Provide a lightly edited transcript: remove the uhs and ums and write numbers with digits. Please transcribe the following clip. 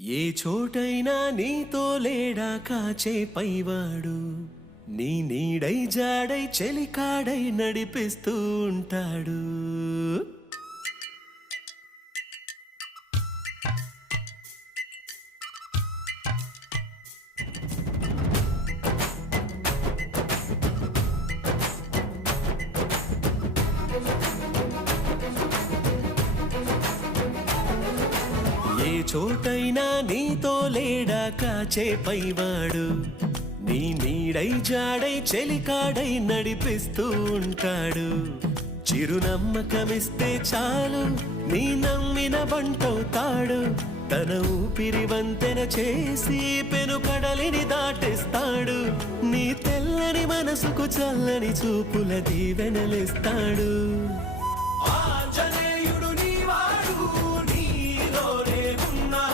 ఏ చోటైనా నీతో లేడా కాచే పైవాడు, నీ నీడై జాడై చెలికాడై నడిపిస్తూ ఉంటాడు. ఏ చోటైనా నీతో లేడా కాచే పైవాడు, నీ నీడై జాడై చెలికాడై నడిపిస్తూ ఉంటాడు. చిరునమ్మకమిస్తే చాలు నీ నమ్మిన బంటవుతాడు. తన ఊపిరి వంతెన చేసి పెను కడలిని దాటిస్తాడు. నీ తెల్లని మనసుకు చల్లని చూపుల దీవెనలిస్తాడు.